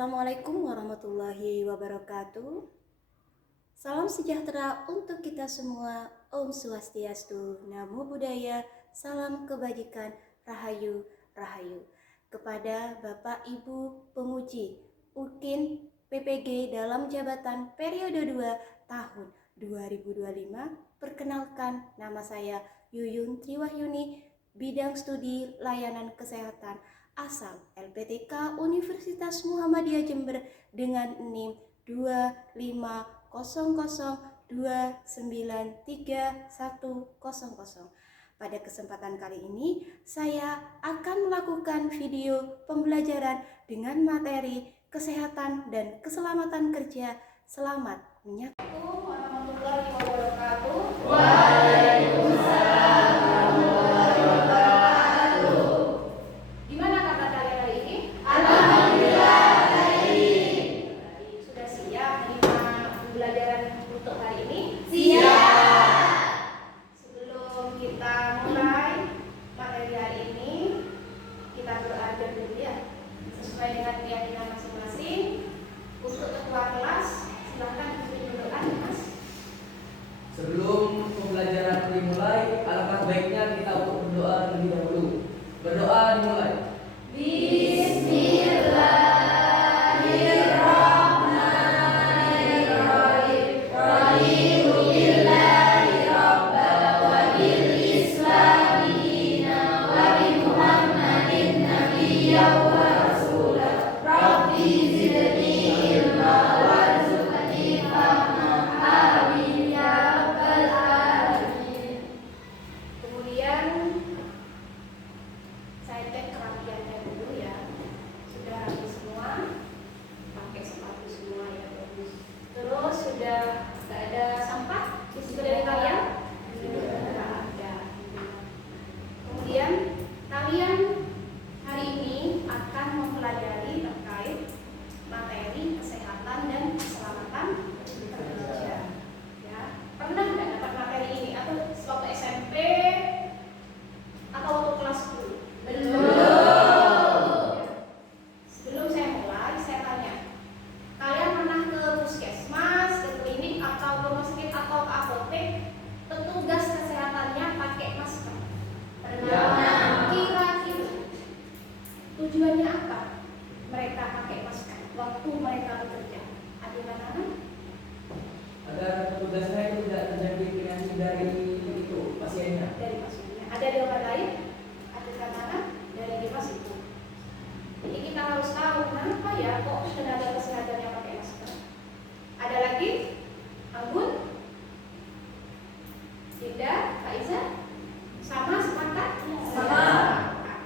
Assalamualaikum warahmatullahi wabarakatuh. Salam sejahtera untuk kita semua. Om Swastiastu, Namo Buddhaya, salam kebajikan, Rahayu, Rahayu. Kepada Bapak Ibu Penguji UKIN PPG dalam jabatan periode 2 tahun 2025, perkenalkan nama saya Yuyun Triwahyuni, bidang studi layanan kesehatan asal LPTK Universitas Muhammadiyah Jember dengan NIM 2500293100. Pada kesempatan kali ini saya akan melakukan video pembelajaran dengan materi kesehatan dan keselamatan kerja. Selamat menyatu. Assalamualaikum warahmatullahi wabarakatuh. Waalaikumsalam warahmatullahi wabarakatuh. Gimana kabar kalian hari ini? Alhamdulillah baik. Sudah siap menerima pembelajaran untuk hari ini? Siap. Sebelum kita mulai materi hari ini, kita berdoa dulu ya, sesuai dengan keyakinan masing-masing. Untuk ketua kelas, silakan berdoa, Mas. Sebelum pembelajaran dimulai, alangkah baiknya kita untuk berdoa terlebih dahulu. Berdoa dimulai. Bismillahirrahmanirrahim. Walhamdulillahi rabbil wa bil islami dina wa bi Muhammadin nabiyyan wa rasulah. Rabbi zidni ilma warzuqni fahma. Amin ya rabbal alamin. Kemudian saya cek kerapiannya dulu ya. Sudah rapi semua, pakai sepatu semua ya, bagus. Terus sudah tidak ada sampah di situ dari kalian? Sudah ada. Kemudian kalian hari ini akan mempelajari terkait materi kesehatan dan keselamatan kerja. Ya, pernah nggak dapat materi ini atau waktu SMP atau waktu kelas 10? Belum. Sebelum saya mulai, saya tanya, kalian pernah ke puskesmas, ke klinik, atau ke rumah sakit, atau ke apotek, petugas kesehatannya pakai masker? Pernah. Kira-kira tujuannya apa mereka pakai masker waktu mereka bekerja? Ada Agar petugasnya itu tidak terjadi penyakit dari itu pasiennya. dari pasiennya? Ada di obat lain? Ada mana? Dari device itu. Jadi kita harus tahu kenapa ya kok tenaga kesehatan yang pakai masker. Ada lagi? Anggun? Tidak? Kak Iza? Sama sepakat? Sama.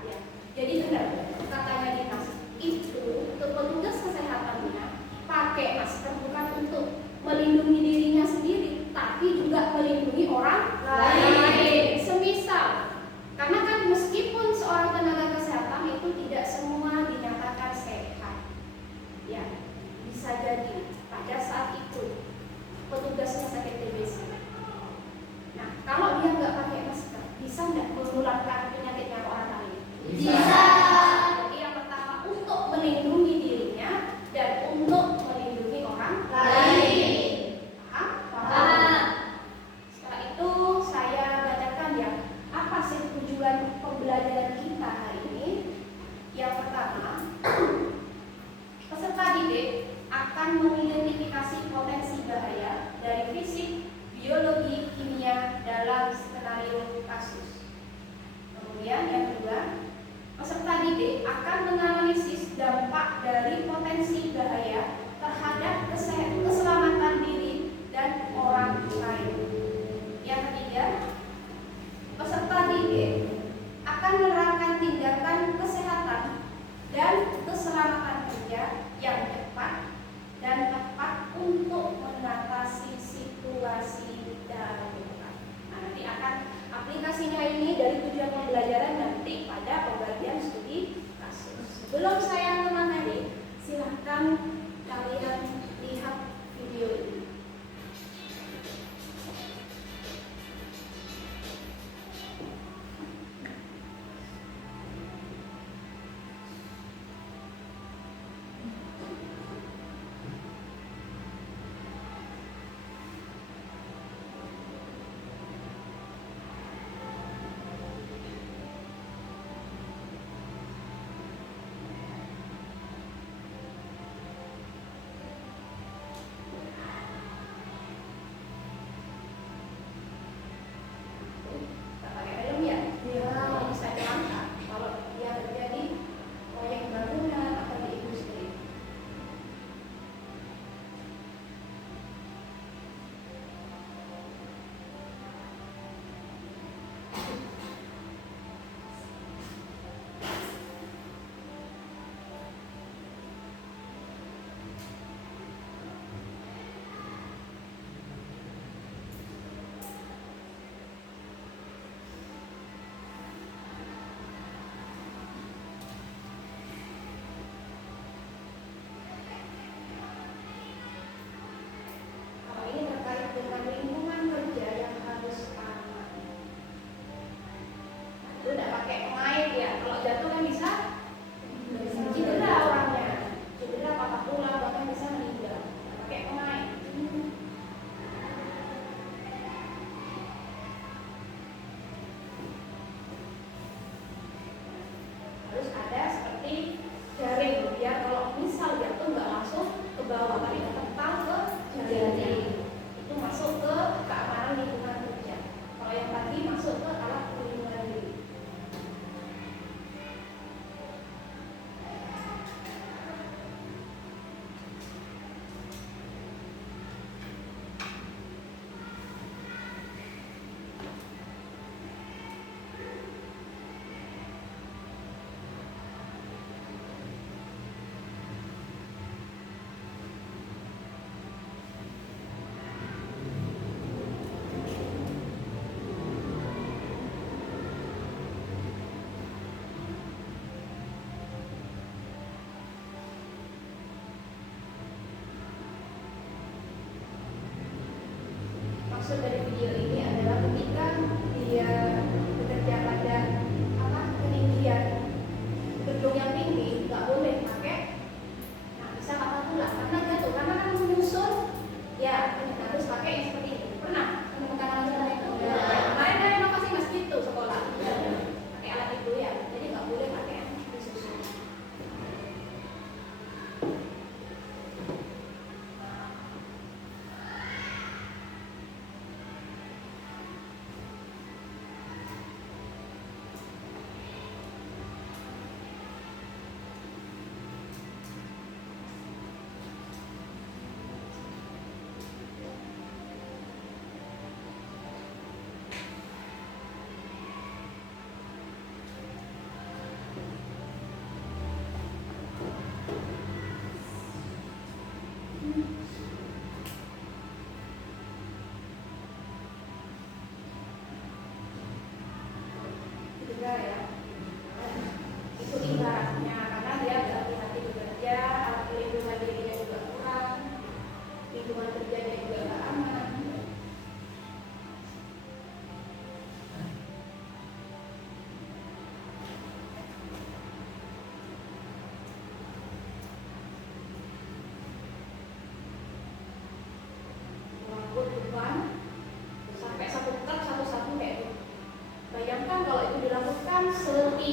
Ya. Jadi benar katanya di tas itu untuk petugas kesehatannya pakai masker bukan untuk melindungi dirinya sendiri, tapi juga melindungi orang lain. Semisal, karena kan meskipun seorang tenaga kesehatan itu tidak semua dinyatakan sehat, ya bisa jadi pada saat itu petugasnya sakit TBC. Nah, kalau dia nggak pakai masker, bisa nggak menularkan penyakitnya ke orang lain? Bisa. Jadi yang pertama untuk melindungi dirinya dan untuk melindungi orang lain. Paham? Paham. Setelah itu saya bacakan ya, apa sih tujuan pembelajaran kita hari ini? Yang pertama, peserta didik akan mengidentifikasi potensi bahaya dari fisik, biologi, kimia dalam skenario kasus. Kemudian yang kedua, peserta didik akan menganalisis dampak dari potensi bahaya terhadap keselamatan diri dan orang lain. Yang ketiga, peserta didik akan menerapkan tindakan kesehatan dan keselamatan kerja yang cepat dan tepat untuk mengatasi situasi darurat. Nah, nanti akan aplikasinya ini dari tujuan pembelajaran nanti pada pembagian studi kasus. Sebelum saya ke materi, silahkan kalian lihat video ini.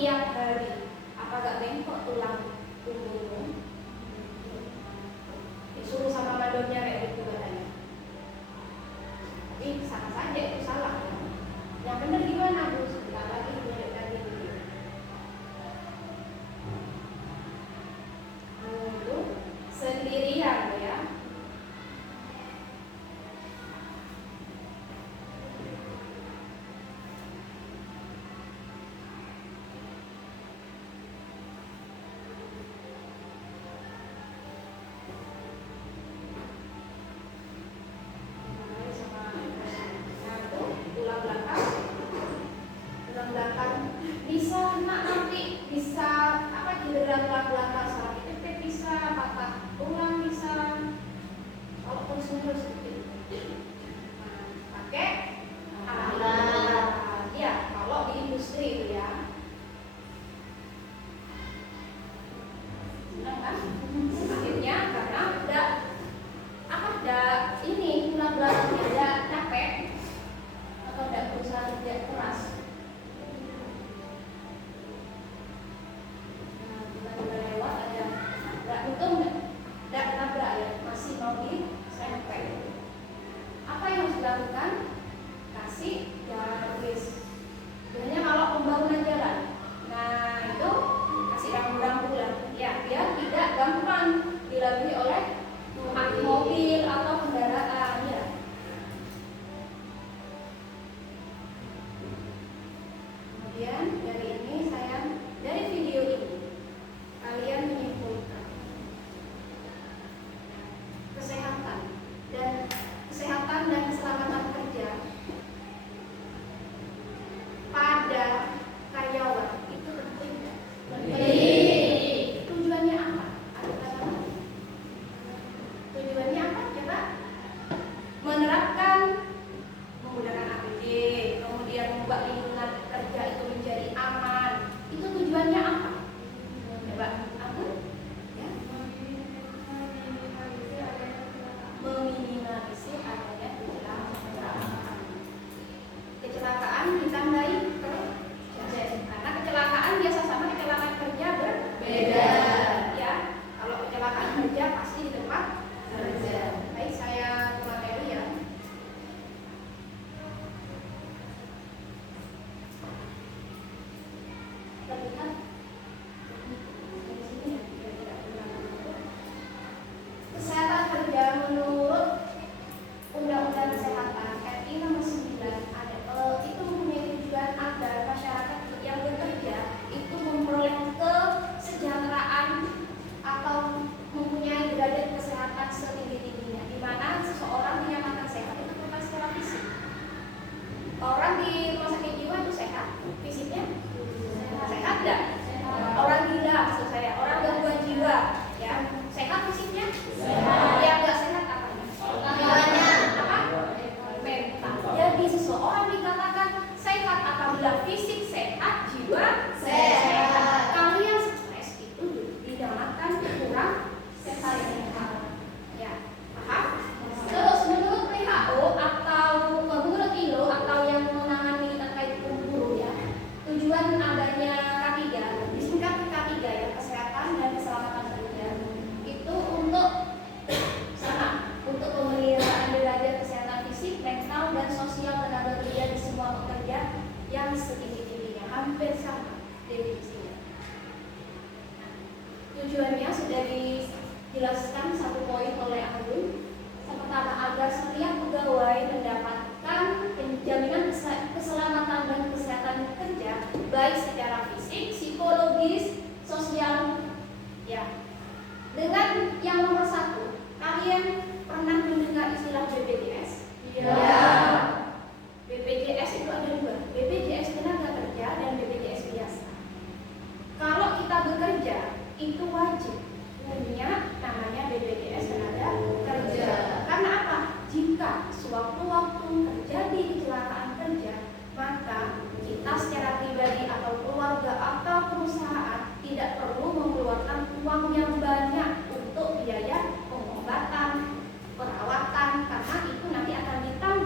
tiap hari. Apa gak bengkok tulang punggungmu? Disuruh sama madonnya kayak gitu katanya. Tapi sama saja itu salah ya. Yang benar gimana Bu? Sebentar lagi balik lagi dulu. Dulu sendirian ya. Bisa nanti bisa apa cedera belakang salah itu bisa patah tulang bisa kalau terus seperti itu. Pakai alat ya kalau di industri itu ya. Senang kan? Akhirnya karena udah ini tulang belakangnya udah capek atau udah berusaha kerja keras. Untung tidak nabrak ya, masih mau diserempet. Apa yang harus dilakukan? Kasih garis. Biasanya kalau pembangunan jalan, nah itu kasih rambu-rambu lah, ya biar tidak gampang dilalui oleh mobil atau kendaraan ya. Kemudian dari video ini kalian menyimpulkan kesehatan dan keselamatan kerja pada karyawan itu penting nggak? Penting. Tujuannya apa? Ada kata tujuannya apa? Coba menerapkan menggunakan APD, kemudian membuat lingkungan kerja itu menjadi aman. Itu tujuannya apa? Coba aku ya. Meminimalisir adanya kecelakaan ditandai kerja. Karena kecelakaan biasa sama kecelakaan kerja berbeda ya. Kalau kecelakaan kerja pasti di tempat kerja. Baik, saya ke materi ya. Terlihat kesehatan kerja menurut Undang-Undang Kesehatan RI nomor 9 itu mempunyai tujuan agar masyarakat yang bekerja itu memperoleh kesejahteraan atau mempunyai derajat kesehatan setinggi-tingginya, di mana seseorang dinyatakan sehat itu bukan secara fisik. Orang di rumah sakit jiwa itu sehat fisiknya? Sehat enggak? Orang gila maksud saya, orang gangguan jiwa ya, sehat fisiknya? Yang enggak sehat apanya? Apa? Mental. Jadi seseorang dikatakan sehat apabila fisik sehat, jiwa sehat. Kalian stres itu dinamakan kurang sehat. Ya, paham? Terus menurut WHO atau menurut ILO atau yang menangani terkait buruh ya, tujuan adanya K3, disingkat K3 ya, kesehatan dan keselamatan kerja itu untuk pemeliharaan derajat kesehatan fisik, mental, dan sosial tenaga kerja di semua pekerja yang setinggi-tingginya, hampir sama definisinya. Tujuannya sudah dijelaskan satu poin oleh Anggun. Yang pertama, agar setiap pegawai mendapatkan penjaminan keselamatan dan kesehatan kerja baik secara fisik, psikologis, sosial ya. Dengan yang nomor satu, kalian pernah mendengar istilah BPJS? Ya. BPJS itu ada dua, BPJS tenaga kerja dan BPJS biasa. Kalau kita bekerja itu wajib punya namanya BPJS tenaga kerja. Karena apa? Jika sewaktu-waktu terjadi kecelakaan kerja, maka kita secara pribadi atau keluarga atau perusahaan tidak perlu mengeluarkan uang yang banyak untuk biaya pengobatan, perawatan, karena itu nanti akan ditanggung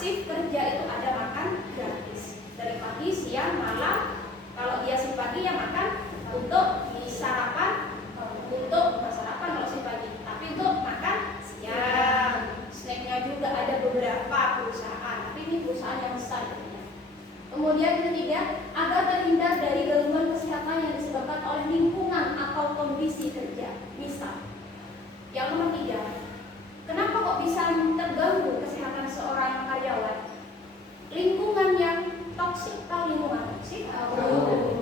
shift kerja itu ada makan gratis dari pagi, siang, malam. Kalau dia shift pagi ya makan untuk di sarapan, untuk sarapan kalau shift pagi, tapi untuk makan siang. Snacknya juga ada beberapa perusahaan, tapi ini perusahaan yang besar. Kemudian ketiga, agar terhindar dari gangguan kesehatan yang disebabkan oleh lingkungan atau kondisi kerja. Misal, yang nomor 3, kenapa kok bisa terganggu kesehatan seorang karyawan? Lingkungan yang toksik. Tahu lingkungan toksik?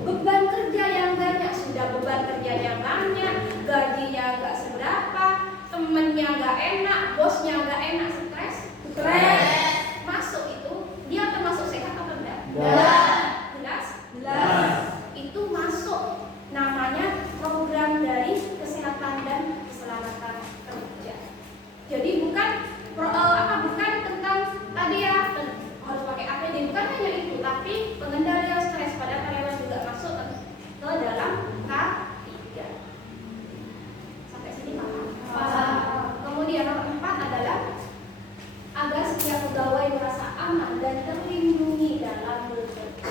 Beban kerja yang banyak, sudah beban kerja yang banyak, gajinya nggak seberapa, temennya nggak enak, bosnya nggak enak, stres. Masuk itu, dia termasuk sehat atau enggak? Jelas? Itu masuk namanya program dari kesehatan dan keselamatan kerja. Jadi bukan tentang tadi ya harus pakai APD, bukan hanya itu, tapi pengendalian stres pada karyawan juga masuk ke dalam K3. Sampai sini paham? Kemudian nomor 4 adalah agar setiap pegawai merasa aman dan terlindungi dalam bekerja.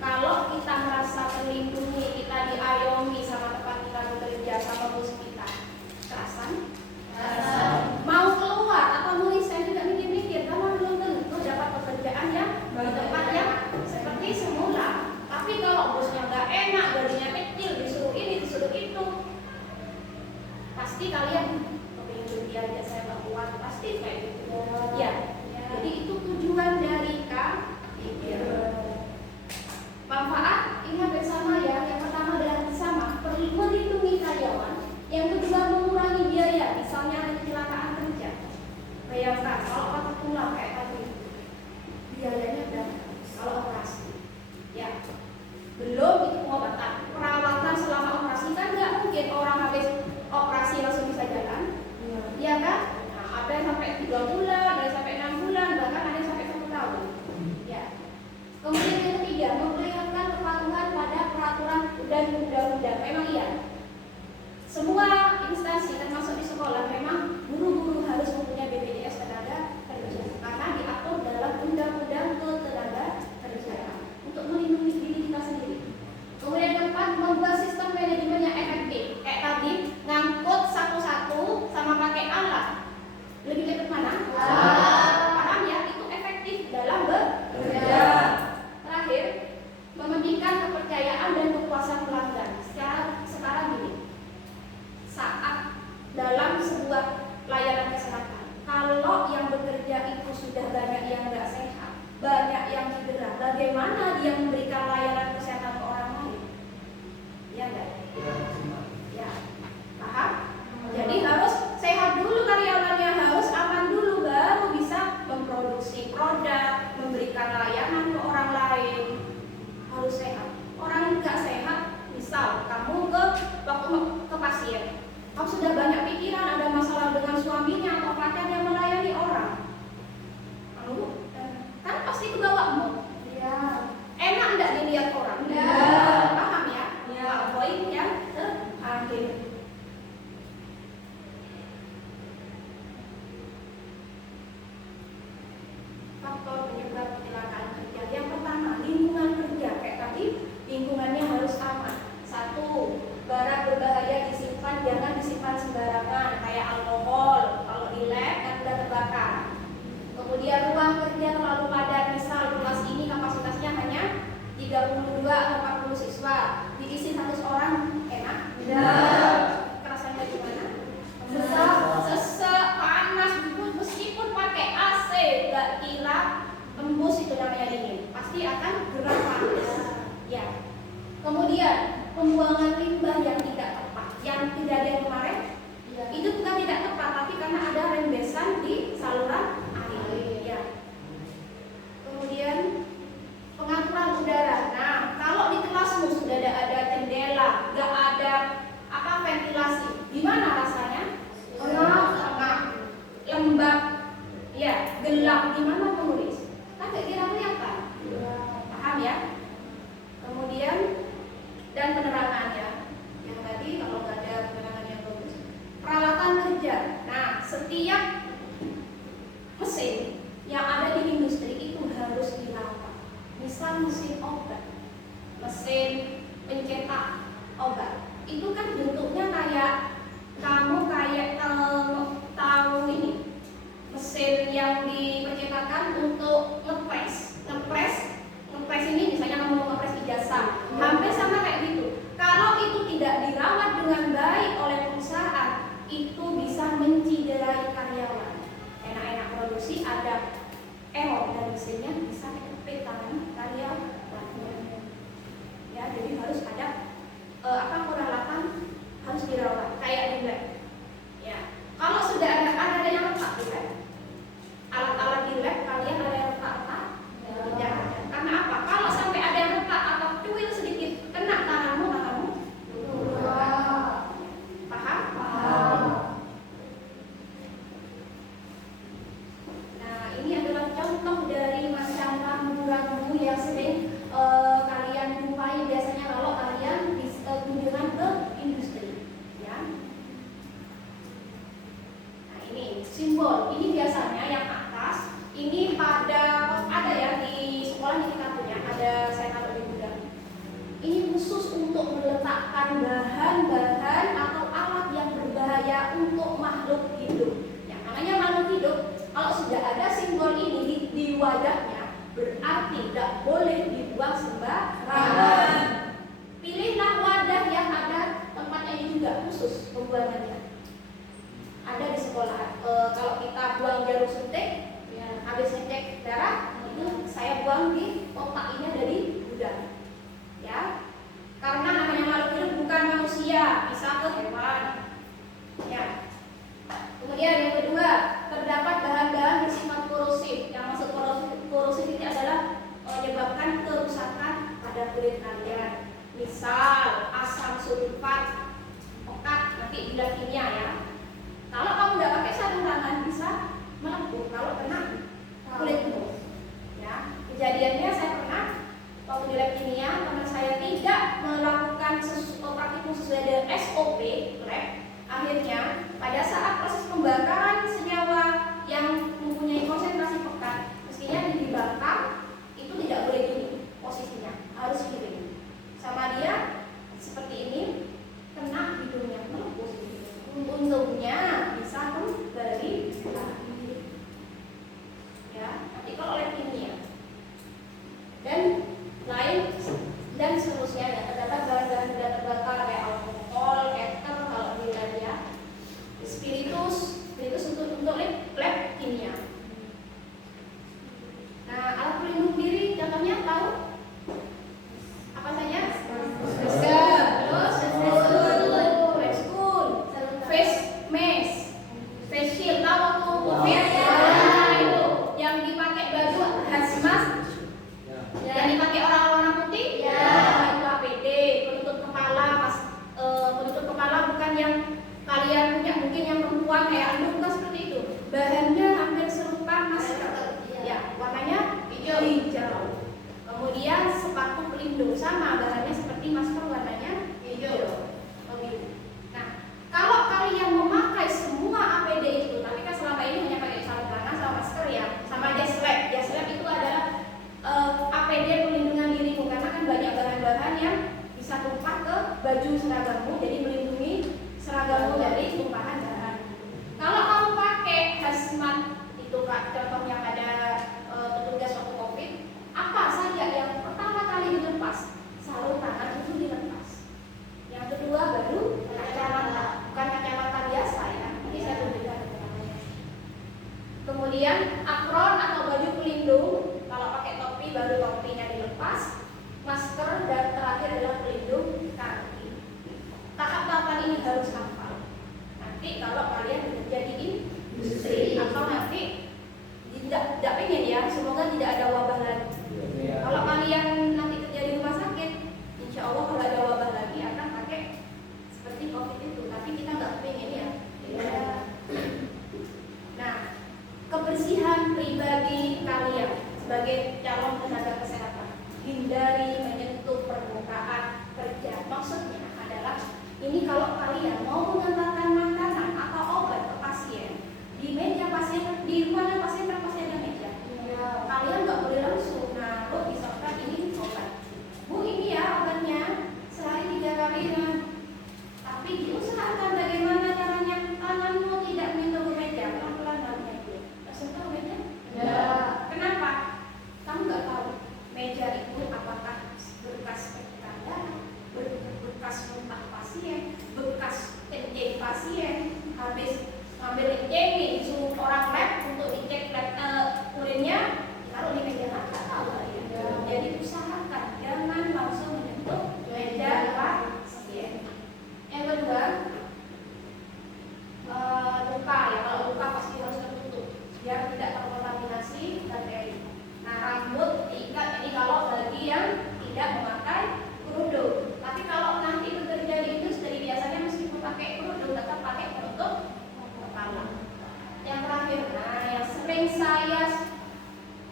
Kalau kita merasa terlindungi, kita diayomi sama tempat kita bekerja, sama bos kita, kerasan? Mau keluar atau mau resign juga mikir-mikir, karena belum tentu dapat pekerjaan yang di tempat yang seperti semula. Tapi kalau bosnya nggak enak, gajinya kecil, disuruh ini, disuruh itu, pasti kalian kepingin dia aja, saya nggak kuat, pasti kayak gitu. Ya, jadi itu tujuan dari K3. Manfaat ingat bersama ya. Yang pertama adalah bersama, perlu melindungi karyawan. Yang kedua mengurangi biaya, misalnya ada kecelakaan kerja. Bayangkan kalau patah tulang kayak tadi, biayanya berapa? Kalau operasi, ya belum itu pengobatan, perawatan selama operasi kan nggak mungkin orang habis operasi langsung bisa jalan, ya kan? Nah, ada yang sampai 3 bulan, ada yang sampai 6 bulan, bahkan ada yang sampai 1 tahun. Ya. Kemudian yang ketiga, memperlihatkan kepatuhan pada peraturan dan undang-undang. Memang iya, semua instansi termasuk di sekolah memang guru-guru harus mempunyai BPJS tenaga kerja karena diatur dalam undang-undang ketenaga kerjaan untuk melindungi diri kita sendiri. Kemudian yang keempat, membuat sistem manajemen yang efektif. Kayak tadi, ngangkut satu-satu sama pakai alat. Lebih dekat mana? Paham ya? Itu efektif dalam bekerja. Terakhir, mementingkan kepercayaan dan kepuasan pelanggan. Sekarang gini, saat dalam sebuah layanan kesehatan, kalau yang bekerja itu sudah banyak yang nggak sehat, banyak yang cedera, bagaimana dia memberikan layanan kesehatan ke orang lain? Ya enggak? Ya, paham? Jadi harus sehat dulu karyawannya, harus aman dulu, baru bisa memproduksi produk, memberikan layanan ke orang lain. Harus sehat. Orang nggak sehat, misal kamu ke pasien, kamu sudah banyak pikiran, ada masalah dengan suaminya atau pacarnya melayani orang, lalu kan pasti ke bawah mood. Ya. Enak enggak dilihat orang? Ya. Paham ya? Ya. Poin yang terakhir. Faktor penyebab kecelakaan kerja. Yang pertama, lingkungan kerja. Kayak tadi, lingkungannya harus aman. 1, barang berbahaya disimpan, jangan disimpan sembarangan, kayak alkohol. Kalau di lab kan sudah terbakar. Kemudian ruang kerja terlalu padat, misal kelas ini kapasitasnya hanya 32 atau 40 siswa, diisi 100 orang, enak? Tidak. Kerasanya gimana? Sesak, panas, meskipun pakai AC, nggak kira tembus itu namanya dingin, pasti akan gerak panas. Ya. Kemudian pembuangan limbah yang tidak tepat, yang kejadian kemarin, itu bukan tidak tepat, tapi karena ada rembesan di saluran air. Ya. Kemudian pengaturan udara. Nah, kalau di kelasmu sudah ada jendela, nggak ada ventilasi, gimana rasanya? Pengap, lembab, ya, gelap. Gimana penulis? Kan nggak kira kelihatan. berarti tidak boleh dibuang sembarangan. Pilihlah wadah yang ada tempatnya ini juga khusus pembuangannya. Ada di sekolah. Kalau kita buang jarum suntik, ya, habis ngecek darah, itu saya buang di kotak ini ada di gudang. Ya, karena namanya makhluk hidup bukan manusia, bisa ke hewan. Ya. Kemudian yang kedua, terdapat bahan-bahan bersifat korosif. Yang maksud korosif ini adalah menyebabkan kerusakan pada kulit kalian. Misal asam sulfat, pekat, nanti gula kimia ya. Kalau kamu nggak pakai sarung tangan bisa melepuh kalau kena kulitmu. Ya, kejadiannya saya pernah waktu di lab kimia, teman saya tidak melakukan praktikum sesuai dengan SOP lab. Akhirnya pada saat proses pembakaran senyawa yang mempunyai konsentrasi pekat, mestinya dibakar itu tidak boleh gini posisinya, harus gini. Sama dia seperti ini, kena hidungnya melepuh. Untungnya bisa kembali lagi. Ya, nanti kalau oleh kimia dan lain dan seterusnya ya, terdapat bahan-bahan tidak terbakar kayak alkohol, ether kalau di lab ya, spiritus untuk lab kimia. Nah, alat pelindung diri contohnya tahu apa saja? Masker, terus face cool, face mask, face shield. Tahu waktu COVID? Nah, itu yang dipakai baju hazmat, yang dipakai orang-orang putih. Nah, itu APD, penutup kepala, penutup kepala bukan yang kalian punya, mungkin yang perempuan kayak anu, bukan seperti itu. Bahannya hampir serupa masker. Ya, warnanya hijau. Kemudian sepatu pelindung sama, bahannya seperti masker, warnanya hijau. Nah, kalau kalian memakai semua APD itu, tapi kan selama ini hanya pakai sarung tangan sama masker ya, sama jas lab. Jas lab itu adalah APD pelindungan dirimu, karena kan banyak bahan-bahan yang bisa tumpah ke baju seragammu, jadi melindungi seragammu dari tumpahan bahan. Kalau kamu pakai hazmat itu Kak, contoh yang ada petugas waktu COVID, apa saja yang pertama kali dilepas? Sarung tangan itu dilepas. Yang kedua baru kacamata, bukan kacamata biasa ya. Ini saya tunjukkan namanya. Kemudian apron atau baju pelindung, kalau pakai topi baru topinya dilepas, masker, dan terakhir adalah pelindung kaki. Tahap-tahapan ini harus hafal. Nanti kalau kalian bekerja di industri atau nanti tidak pengen ya, semoga tidak ada wabah lagi. Kalau kalian nanti kerja di rumah sakit, insya Allah kalau ada wabah lagi akan pakai seperti COVID itu, tapi kita nggak pengen ya. Nah, kebersihan pribadi kalian sebagai calon tenaga kesehatan, hindari menyentuh permukaan kerja. Maksudnya adalah ini kalau kalian mau mengantarkan makanan atau obat ke pasien, di meja pasien, di ruangan pasien kan pasti ada meja. Kalian nggak boleh langsung naruh misalkan ini obat. Bu, ini ya obatnya, sehari 3 kali ya. Tapi diusahakan bagaimana caranya tanganmu tidak menyentuh meja, pelan-pelan naruhnya dulu. Sentuh meja? Ya. Kenapa? Kamu nggak tahu meja itu apakah bekas tanda, bekas muntah pasien, bekas kencing pasien, habis ngambil kencing nih, disuruh orang lab untuk dicek urinnya, taruh di meja, nggak tahu ya. Jadi usahakan jangan langsung menyentuh meja pasien. Yang kedua, luka ya, kalau luka pasti harus tertutup biar tidak terkontaminasi bakteri. Nah, rambut diikat ini kalau bagi yang tidak memakai kerudung. Tapi kalau nanti bekerja di industri biasanya meskipun pakai kerudung tetap pakai penutup kepala. Yang terakhir, nah yang sering saya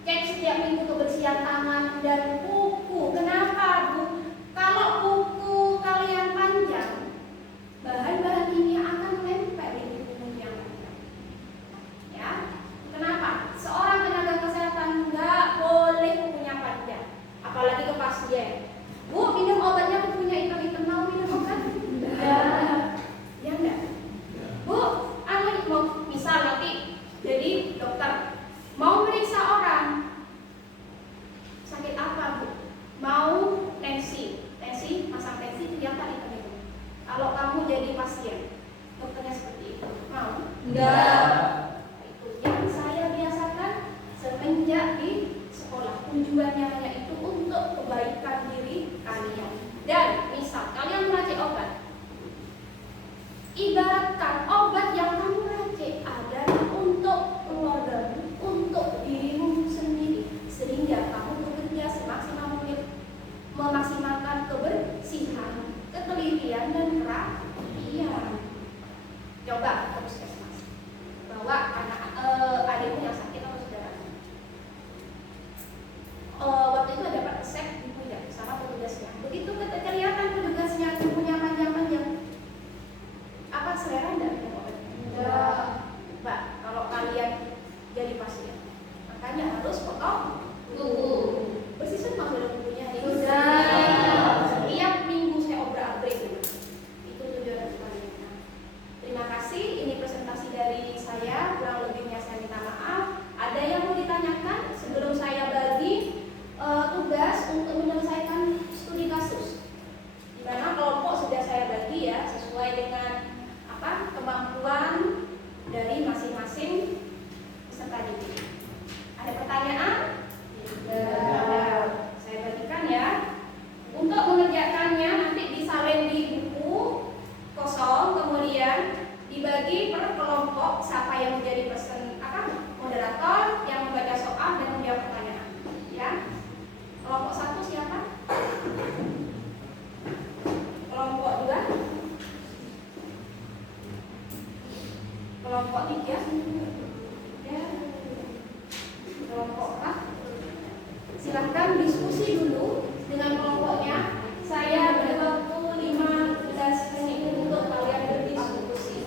cek setiap minggu kebersihan tangan dan kuku. Kenapa Bu? Kalau kuku kalian panjang, bahan-bahan kimia akan menempel di kuku yang panjang. Ya, kenapa? Seorang tenaga kesehatan nggak boleh kukunya panjang, apalagi ke pasien. Bu, minum obatnya kukunya hitam-hitam, mau minum obat? Ya enggak. Bu, misal nanti jadi dokter mau meriksa orang, tujuannya hanya itu untuk kebaikan diri kalian. Dan misal kalian meracik obat, ibaratkan obat yang kamu racik adalah untuk keluargamu, untuk dirimu sendiri, sehingga kamu bekerja semaksimal mungkin memaksimalkan kebersihan, ketelitian dan perhatian. Coba ke puskesmas, bawa adikmu yang sakit atau saudara. Waktu itu ada Pak Resep ibu ya sama petugasnya. Begitu kelihatan petugasnya punya panjang-panjang, apa selera enggak minum obatnya? Enggak. Mbak, kalau kalian jadi pasien, makanya harus potong kuku. Bersih semua sudah kukunya. Sudah. Setiap minggu saya obrak-abrik. Itu tujuan kalian. Terima kasih. Ini presentasi dari saya. Kurang lebihnya saya minta maaf. Ada yang mau ditanyakan sebelum saya bagi tugas untuk menyelesaikan studi kasus? Di mana kelompok sudah saya bagi ya sesuai dengan kemampuan dari masing-masing peserta didik. Ada pertanyaan? Tidak. Saya bagikan ya. Untuk mengerjakannya nanti disalin di buku kosong, kemudian dibagi per kelompok. Siapa yang menjadi moderator, yang membaca soal dan menjawab pertanyaan. Ya. Kelompok 1 siapa? Kelompok 2? Kelompok 3? Ya. Kelompok 4? Silahkan diskusi dulu dengan kelompoknya. Saya beri waktu 15 menit untuk kalian berdiskusi.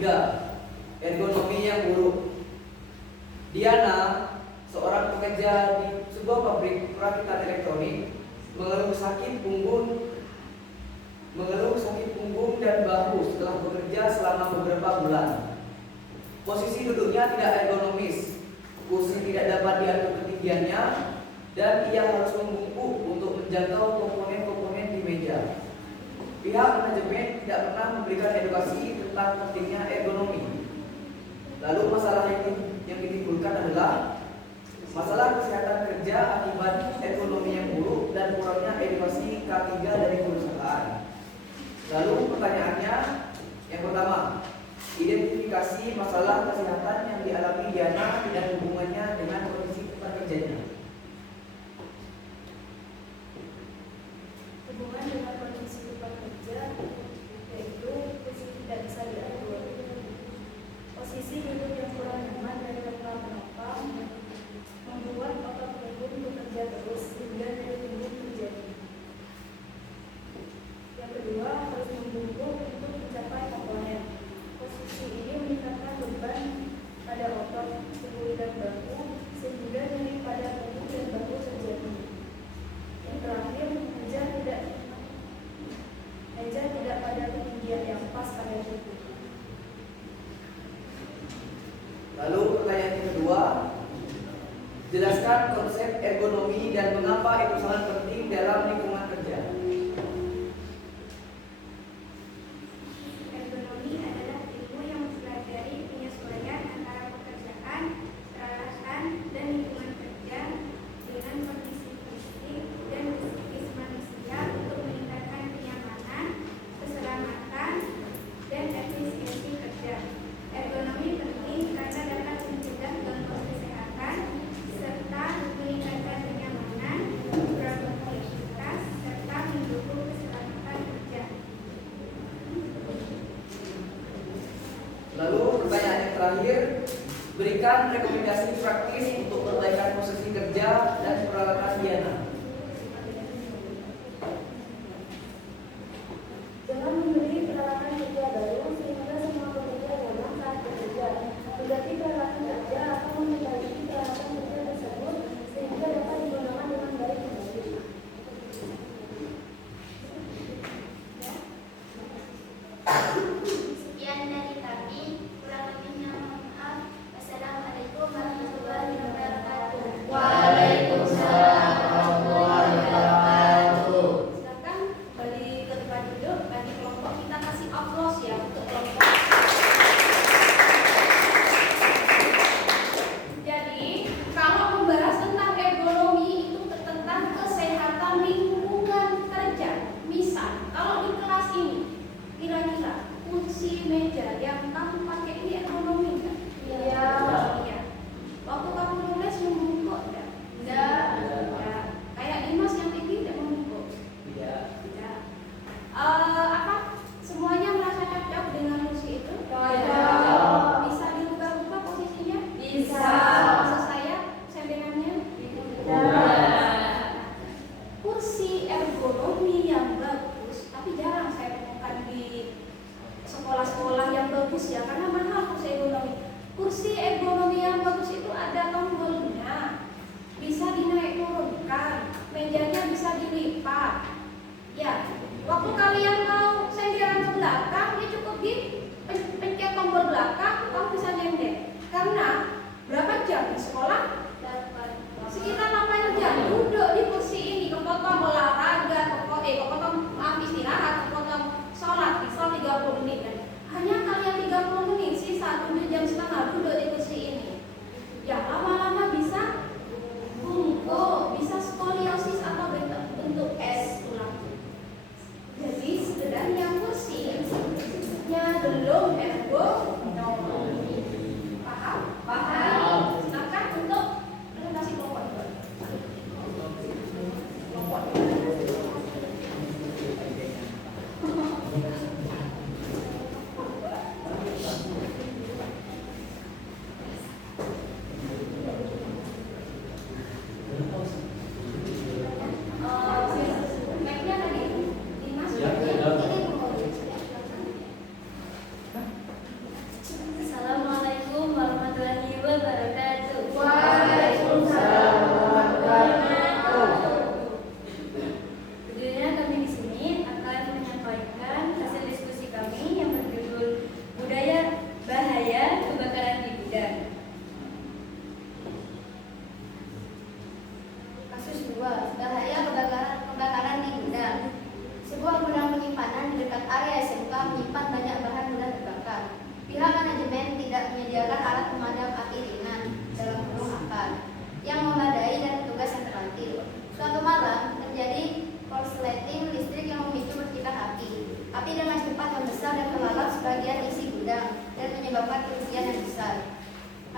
ketiga, ergonomi yang buruk. Diana, seorang pekerja di sebuah pabrik perakitan elektronik, mengeluh sakit punggung dan bahu setelah bekerja selama beberapa bulan. Posisi duduknya tidak ergonomis, kursi tidak dapat diatur ketinggiannya, dan ia harus membungkuk untuk menjangkau komponen-komponen di meja. Pihak manajemen tidak pernah memberikan edukasi tentang pentingnya ergonomi. Lalu masalah yang ditimbulkan adalah masalah kesehatan kerja akibat ekonomi yang buruk dan kurangnya edukasi K3 dari perusahaan. Lalu pertanyaannya, yang pertama, identifikasi masalah kesehatan yang dialami Diana dan hubungannya dengan kondisi tempat kerjanya. Hubungan dengan kondisi tempat kerja yaitu posisi tidak bisa diatur, posisi duduk yang kurang nyaman dan tanpa menopang membuat otot punggung bekerja terus sehingga nyeri punggung terjadi. Yang kedua, harus membungkuk untuk mencapai komponen. Posisi ini meningkatkan beban pada otot punggung dan bahu sehingga nyeri pada punggung dan bahu terjadi. Yang terakhir, meja tidak pada ketinggian yang pas pada tubuh. Lalu pertanyaan yang kedua, jelaskan konsep ergonomi dan mengapa itu sangat penting dalam lingkungan kerja. Ergonomi adalah ilmu yang mempelajari penyesuaian antara pekerjaan, peralatan, dan lingkungan kerja dengan kondisi fisik dan psikis manusia untuk meningkatkan kenyamanan, keselamatan, dan efisiensi kerja. Ergonomi penting karena dapat mencegah gangguan kesehatan serta meningkatkan kenyamanan, produktivitas, serta mendukung keselamatan kerja. Lalu pertanyaan yang terakhir, berikan rekomendasi praktis untuk perbaikan posisi kerja dan peralatan Diana. Jangan membeli peralatan kerja baru sehingga semua pekerja nyaman saat bekerja. Mengganti peralatan kerja atau memperbaiki peralatan kerja tersebut sehingga dapat digunakan dengan baik kembali. Sekian dari kami, kurang lebihnya mohon maaf. Wassalamualaikum warahmatullahi wabarakatuh. Waalaikumsalam warahmatullahi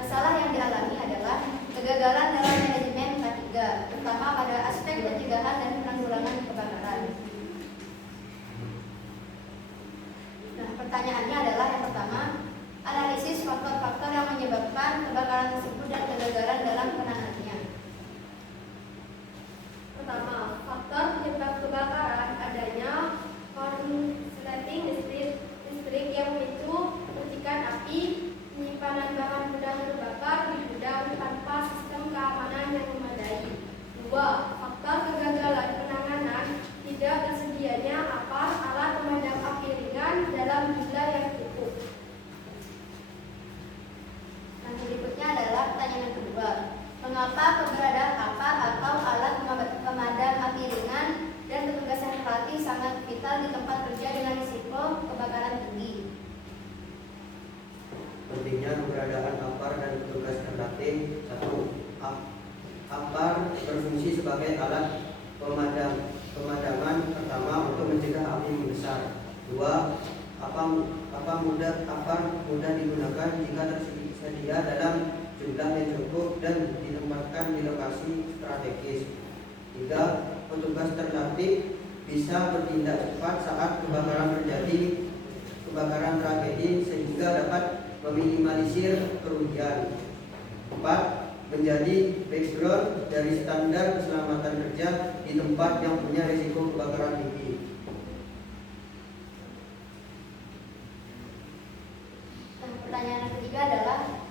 Masalah yang dialami adalah kegagalan dalam manajemen K3, terutama pada aspek pencegahan dan penanggulangan kebakaran. Nah, pertanyaannya adalah yang pertama, analisis faktor-faktor yang menyebabkan kebakaran tersebut dan kegagalan dalam penanganannya. Pertama, faktor penyebab kebakaran adanya konsleting listrik yang memicu percikan api, penyimpanan bahan mudah terbakar di gudang tanpa sistem keamanan yang memadai. 2. Faktor kegagalan penanganan, tidak tersedianya alat pemadam api ringan dalam jumlah yang cukup. Nah, berikutnya adalah pertanyaan kedua. Mengapa keberadaan apar atau alat pemadam api ringan dan petugas yang terlatih sangat vital di tempat kerja dengan risiko kebakaran tinggi? Pentingnya keberadaan APAR dan petugas terlatih. 1. APAR berfungsi sebagai alat pemadaman pertama untuk mencegah api membesar. 2. APAR mudah digunakan jika tersedia dalam jumlah yang cukup dan ditempatkan di lokasi strategis. 3. Petugas terlatih bisa bertindak cepat saat kebakaran tragedi sehingga dapat meminimalisir kerugian. 4. Menjadi background dari standar keselamatan kerja di tempat yang punya risiko kebakaran tinggi. Pertanyaan ketiga adalah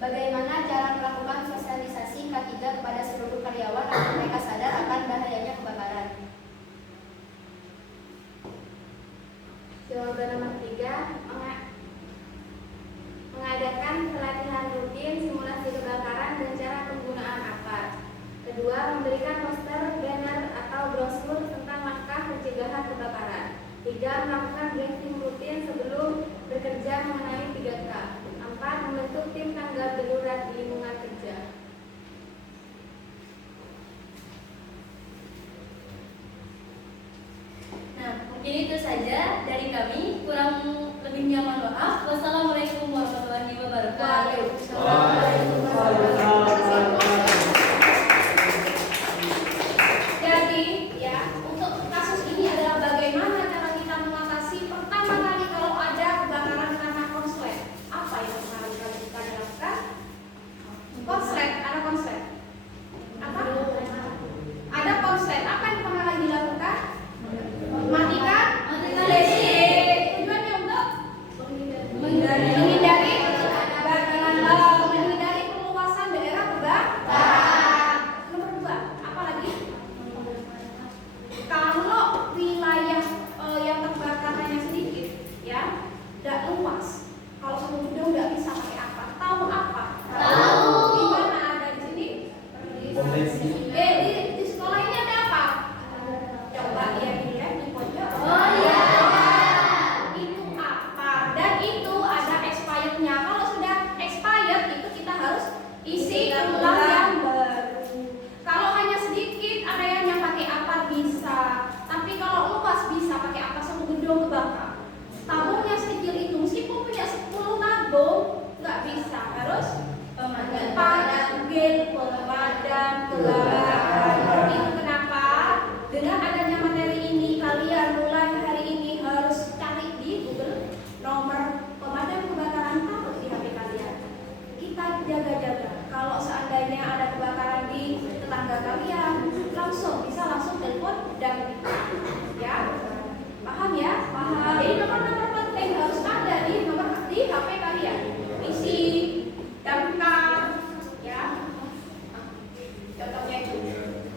bagaimana cara melakukan sosialisasi K3 kepada seluruh karyawan agar mereka sadar akan bahayanya kebakaran? Jawaban nomor 3, mengadakan pelatihan rutin simulasi kebakaran dan cara penggunaan APAR. Kedua, memberikan poster, banner, atau brosur tentang langkah pencegahan kebakaran. 3. Melakukan briefing rutin sebelum bekerja mengenai 3K. 4. Membentuk tim tanggap darurat di lingkungan kerja. Nah, mungkin itu saja dari kami. Kurang lebihnya mohon maaf. Wassalamualaikum warahmatullahi wabarakatuh. Jadi, ya, untuk kasus ini adalah bagaimana cara kita mengatasi pertama kali kalau ada kebakaran karena konslet. Apa yang harus kita lakukan? Konslet, ada konslet. Apa? Ada konslet. Apa yang pernah lagi lakukan? Matikan listrik. Tujuannya untuk menghindari perluasan daerah kebakaran. Nomor 2, apa lagi? Kalau wilayah yang terbakarnya sedikit, ya, tidak luas. Kalau satu gedung nggak bisa pakai apa? Tahu apa? Tahu. Di mana ada di sini? Di sekolah ini ada apa? Coba lihat di pojok. Oh iya. Itu apa? Dan itu ada expirednya. Kalau sudah expired itu kita harus isi ulang yang baru. Kalau hanya sedikit areanya pakai apa bisa. Tapi kalau luas bisa pakai apa? Satu gedung kebakar. Tabungnya sekecil itu meskipun punya 10 tabung nggak bisa. Harus pemadam kebakaran. Itu kenapa? Dengan adanya materi ini kalian mulai hari ini harus cari di Google nomor pemadam kebakaran, taruh di HP kalian. Kita jaga-jaga. Kalau seandainya ada kebakaran di tetangga kalian, bisa langsung telepon dan ya, paham ya? Paham. Jadi nomor-nomor penting harus ada di HP kalian. Isi damkar, ya. Contohnya itu.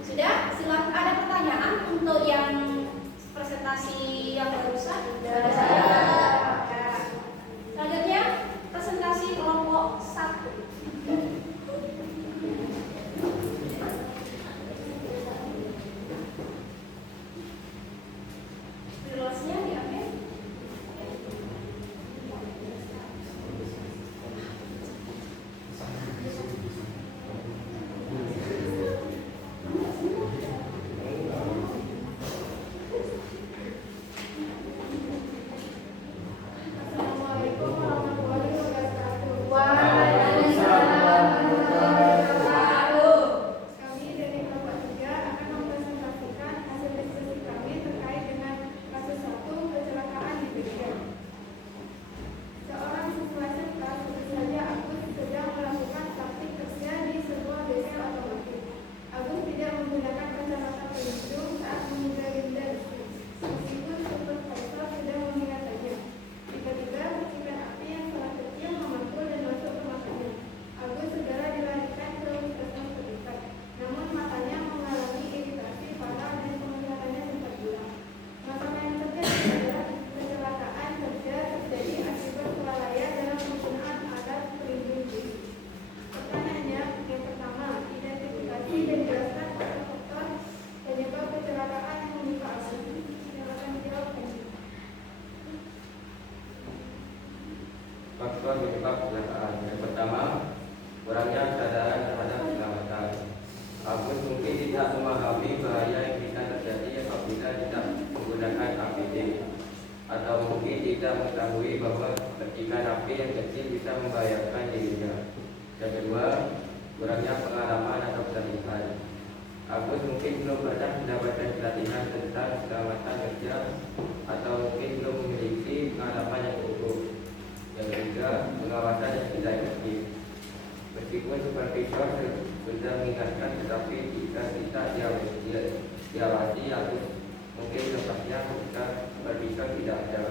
Sudah? Silakan. Ada pertanyaan untuk yang presentasi yang barusan? Ada saya. Selanjutnya presentasi kelompok 1. Jelasnya diambil. tidak mengetahui bahwa percikan api yang kecil bisa membahayakan dirinya. Yang kedua, kurangnya pengalaman atau pelatihan. Agus mungkin belum pernah mendapatkan pelatihan tentang keselamatan kerja atau mungkin belum memiliki pengalaman yang cukup. Yang ketiga, pengawasan yang tidak efektif. Meskipun supervisor sudah mengingatkan, tetapi jika kita diawasi, Agus mungkin lepasnya ketika supervisor tidak ada.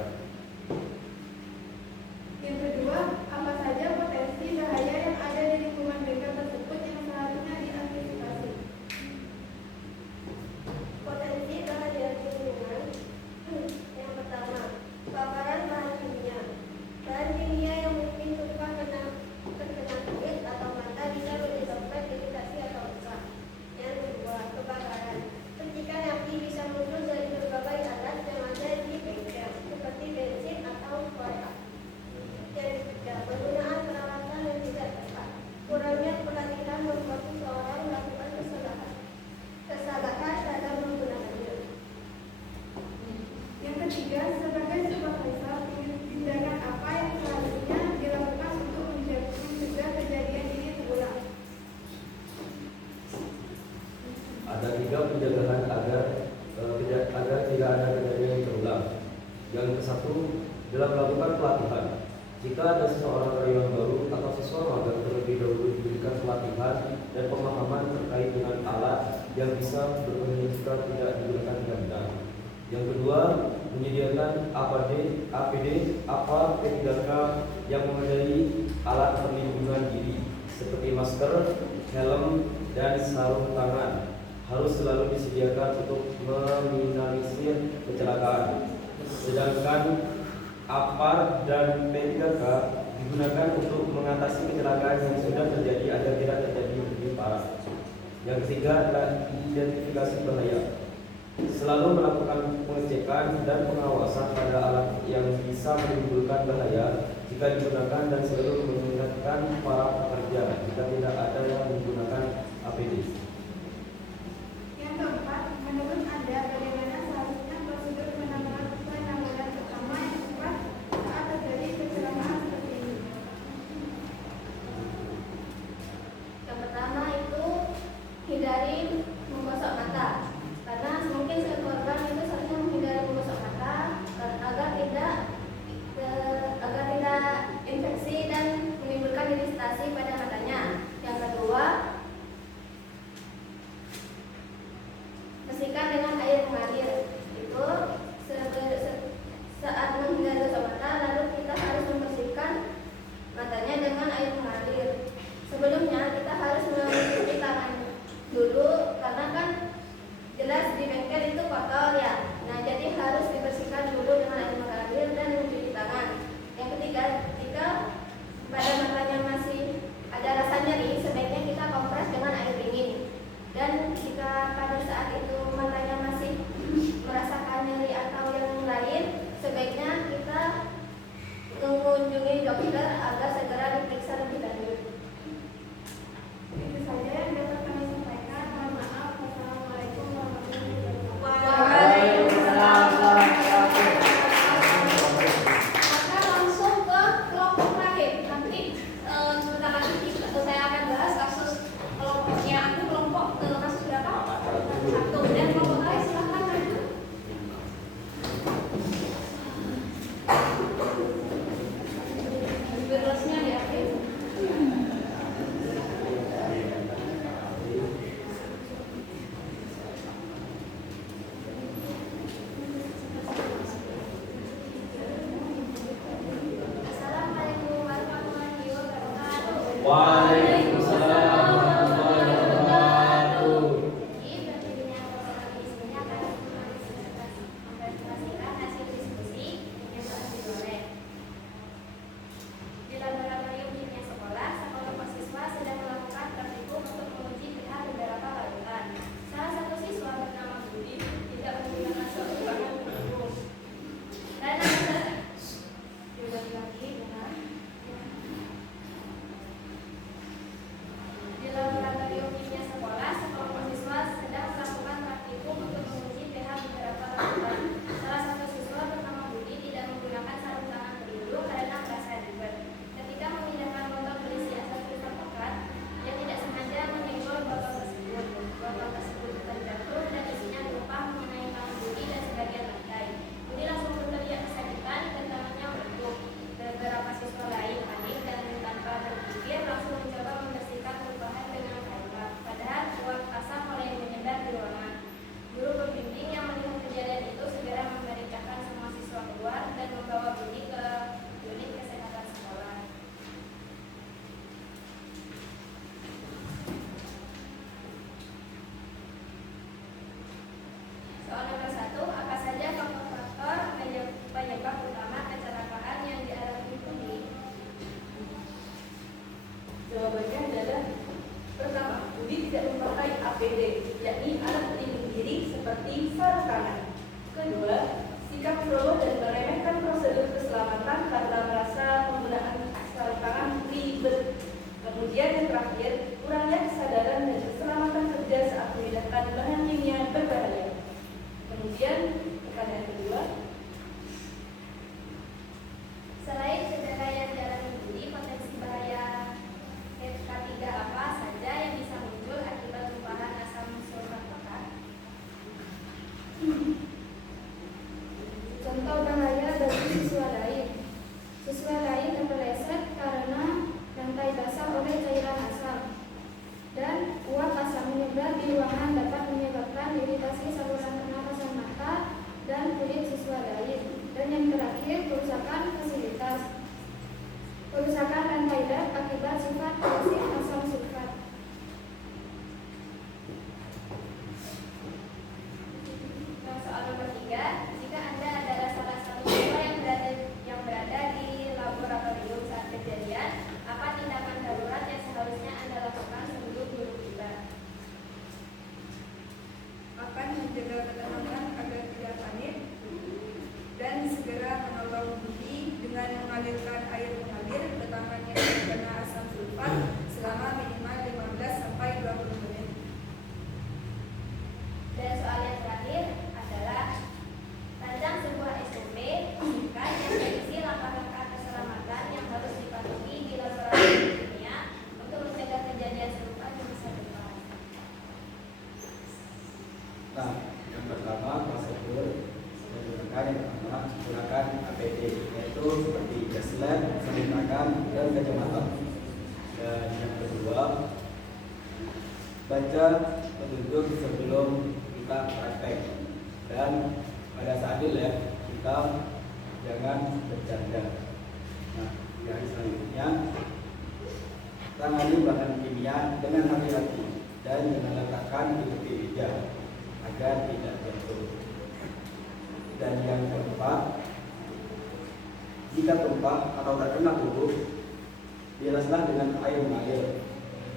Yang kedua, apa saja potensi bahaya yang ada di lingkungan bengkel tersebut yang seharusnya diantisipasi? Potensi bahaya di lingkungan. Yang pertama, paparan bahan kimia. Bahan kimia yang mungkin berupa terkena kulit atau mata bisa menyebabkan iritasi atau luka. Yang kedua, kebakaran. Percikan api bisa muncul dari berbagai alat yang ada di bengkel, seperti bensin atau korek. Yang ketiga, penggunaan peralatan yang tidak tepat. Kurangnya pelatihan membuat seseorang melakukan kesalahan dalam menggunakannya. Yang ketiga, sebagai supervisor, tindakan apa yang seharusnya dilakukan untuk mencegah kejadian ini terulang? Ada 3 pencegahan agar tidak ada kejadian yang terulang. Yang ke-1 adalah melakukan pelatihan. Jika ada seseorang karyawan baru atau siswa magang terlebih dahulu diberikan pelatihan dan pemahaman terkait dengan alat yang bisa berbahaya jika tidak digunakan dengan benar. Yang kedua, menyediakan APD, P3K yang memadai alat perlindungan diri seperti masker, helm, dan sarung tangan harus selalu disediakan untuk meminimalisir kecelakaan. Sedangkan APAR dan P3K digunakan untuk mengatasi kecelakaan yang sudah terjadi agar tidak terjadi lebih parah. Yang ketiga adalah identifikasi bahaya. Selalu melakukan pengecekan dan pengawasan pada alat yang bisa menimbulkan bahaya jika digunakan dan selalu mengingatkan para pekerja jika tidak ada yang menggunakan APD. Yang keempat, menurut Anda bagaimana seharusnya prosedur penanganan pertama yang tepat saat terjadi kecelakaan seperti ini? Yang pertama itu hindari menggosok mata, karena mungkin korban itu seharusnya menghindari menggosok mata agar tidak infeksi dan menimbulkan iritasi pada matanya. Yang kedua, bersihkan dengan air mengalir. Itu saat menghindari gosok mata, lalu kita harus membersihkan matanya dengan air mengalir. Sebelumnya kita harus mencuci tangan dulu, karena kan jelas di bengkel itu kotor ya. Nah, jadi harus dibersihkan dulu dengan air mengalir dan mencuci tangan. Yang ketiga, jika pada matanya masih ada rasa nyeri, sebaiknya kita kompres dengan air dingin. Dan jika pada saat itu matanya masih merasakan nyeri atau yang lain, sebaiknya kita mengunjungi dokter agar segera diperiksa lebih lanjut. Itu saja yang dapat kami sampaikan. Mohon maaf. Wassalamualaikum warahmatullahi wabarakatuh. Waalaikumsalam warahmatullahi wabarakatuh. Maka langsung ke kelompok terakhir. Nanti sebentar lagi saya akan bahas kasus kelompoknya. Aku kelompok kasus berapa? 1. Dan kelompok terakhir silahkan maju. Berlasnya di akhir. Assalamualaikum warahmatullahi wabarakatuh. Waalaikumsalam warahmatullahi wabarakatuh. Jadi berikutnya di sini akan mempresentasikan hasil diskusi yang telah diperoleh. Di laboratorium kimia sekolah, sekelompok siswa sedang melakukan praktikum untuk menguji pH beberapa larutan. Salah satu siswa bernama Budi tidak menggunakan suatu bahan pendukung. Dan di laboratorium kimia sekolah, sekelompok siswa sedang melakukan praktikum untuk menguji pH beberapa larutan. Salah satu siswa bernama Budi tidak menggunakan sarung misalkan yang pertama gunakan APD, yaitu seperti gas lab, sarung tangan, dan kacamata. Dan yang kedua, baca petunjuk sebelum kita praktek. Dan pada saat di lab kita jangan bercanda. Nah, yang selanjutnya, tangani bahan kimia dengan hati-hati dan jangan letakkan di tepi meja agar tidak jatuh. Dan yang keempat, jika tumpah atau terkena tubuh, bilaslah dengan air mengalir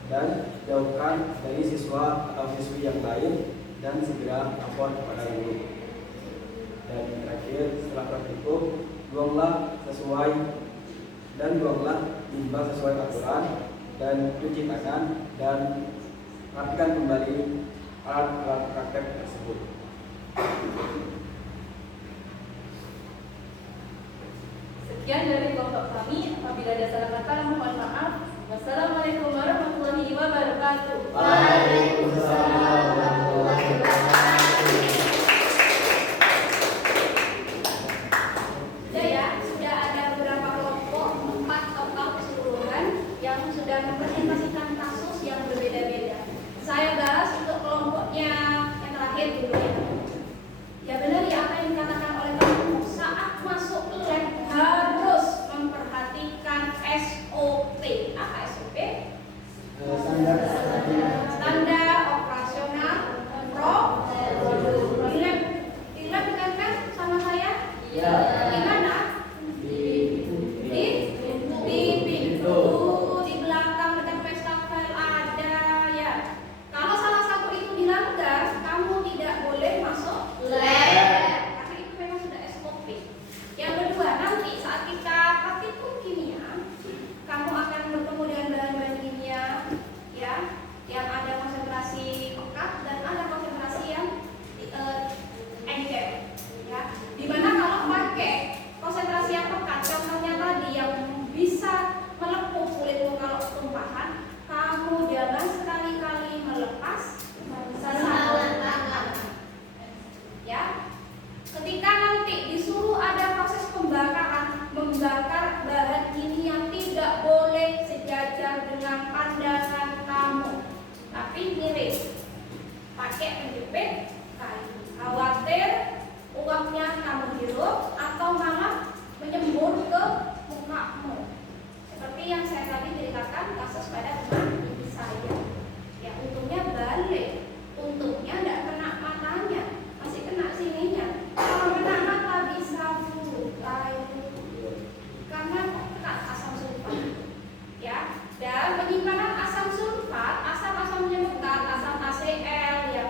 dan jauhkan dari siswa atau siswi yang lain dan segera lapor kepada guru. Dan yang terakhir, setelah praktikum, buanglah limbah sesuai aturan dan cuci tangan dan rapikan kembali alat-alat praktek tersebut. Sekian dari kelompok kami. Apabila ada salah kata, mohon maaf. Wassalamualaikum warahmatullahi wabarakatuh. Waalaikumsalam warahmatullahi wabarakatuh. Sudah ada beberapa kelompok, 4 total keseluruhan yang sudah mempresentasikan kasus yang berbeda-beda. Saya balas untuk kelompoknya yang terakhir dulu ya. Ya benar ya apa yang dikatakan oleh kamu, saat masuk lab harus memperhatikan SOP. Apa SOP? Standar operasional prosedur. Di lab bukan kan sama saya? Ya. Di mana? Di pintu, di belakang dekat wastafel ada ya. Kalau salah satu itu dilanggar, kamu tidak boleh masuk lab. Karena itu memang sudah SOP. Yang kedua, nanti saat kita praktikum kimia, kamu akan bertemu dengan bahan-bahan kimia ya, yang ada konsentrasi pekat dan ada konsentrasi yang encer ya. Dimana kalau pakai konsentrasi yang pekat, contohnya tadi yang bisa melepuh kulitmu kalau tumpahan, kamu jangan sekali-kali melepas sarung tangan ya. Ketika nanti disuruh ada proses pembakaran, membakar bahan kimia tidak boleh sejajar dengan pandangan kamu, tapi miring, pakai penjepit kayu. Khawatir uapnya kamu hirup atau malah menyembur ke mukamu. Seperti yang saya tadi ceritakan kasus pada teman ibu saya. Ya untungnya balik, untungnya tidak kena matanya, masih kena sininya. Kalau kena mata bisa buta karena pekat asam sulfat. Ya, dan penyimpanan asam sulfat, asam-asamnya pekat, asam ACl ya.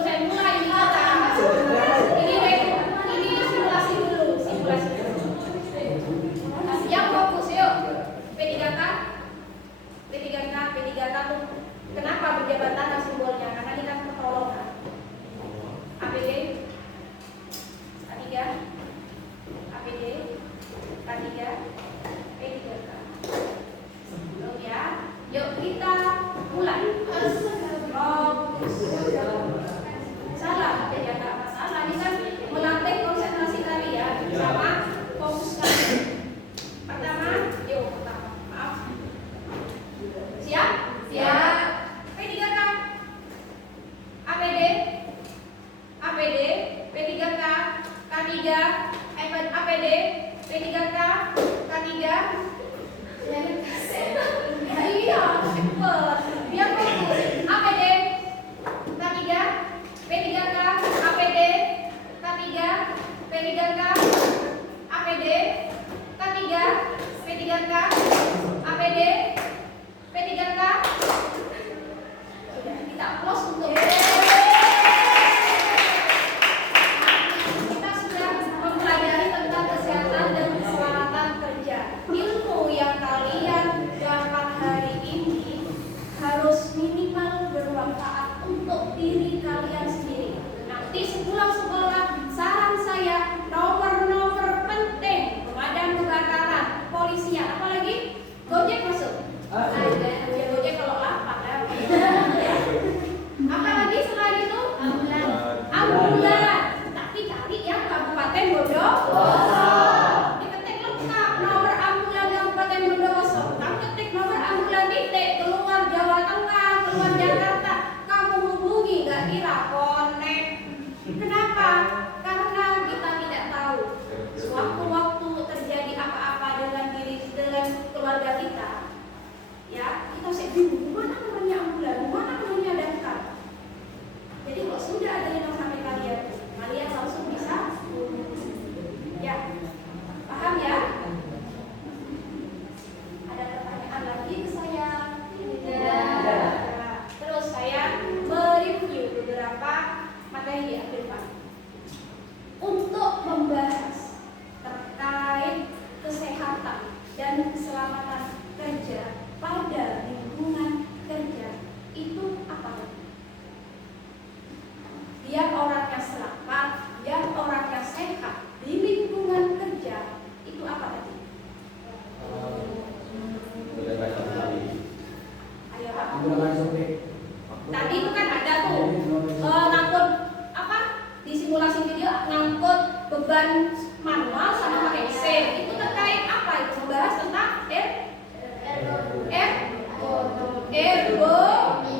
sebelum saya mulai bicara. Ini simulasi dulu, simulasi dulu. Yang fokus yuk. P3K tuh kenapa berjabat tangan simbolnya? Karena ini kan pertolongan. APD K3 APD K3 P3K. Belum ya? Yuk kita mulai. Salah, ya nggak masalah. Ini kan melatih konsentrasi kalian sama fokus kalian. Pertama, maaf. Siap? Siap. P3K APD P3K K3 APD P3K K3. Iya, cepet. Biar fokus. APD K3 P3K APD K3 P3K APD K3 P3K APD P3K. Sudah, kita close untuk kita sudah mempelajari tentang kesehatan dan keselamatan kerja. Ilmu yang kalian dapat hari ini harus minimal bermanfaat untuk diri kalian sendiri. Nanti sepulang sekolah, saran saya nomor-nomor penting: pemadam kebakaran, polisian, apalagi Gojek masuk. Ya Gojek kalau lapar ya. Apalagi selain itu ambulan. Tapi cari yang Kabupaten Bondowoso. Diketik lengkap nomor ambulan Kabupaten Bondowoso. Kamu ketik nomor ambulan titik keluar Jawa Tengah, keluar Jakarta. Kamu hubungi, gak kira connect. Kenapa? Karena kita tidak tahu sewaktu-waktu terjadi apa-apa dengan keluarga kita. Ya, kita saya bingung mana namanya ambulan, mana namanya damkar. Jadi kalau sudah ada yang sampai kalian langsung bisa. Ya, paham ya? Ada pertanyaan lagi ke saya? Tidak. Terus saya mereview beberapa materi di akhir Pak untuk membahas terkait kesehatan dan keselamatan kerja pada lingkungan kerja itu apa? Biar orangnya selamat, biar orangnya sehat di lingkungan kerja itu apa tadi? Ayo Pak. Tadi itu kan ada tuh ngangkut apa di simulasi video ngangkut beban manual sama pakai mesin. Itu terkait apa? Itu membahas tentang ergonomi.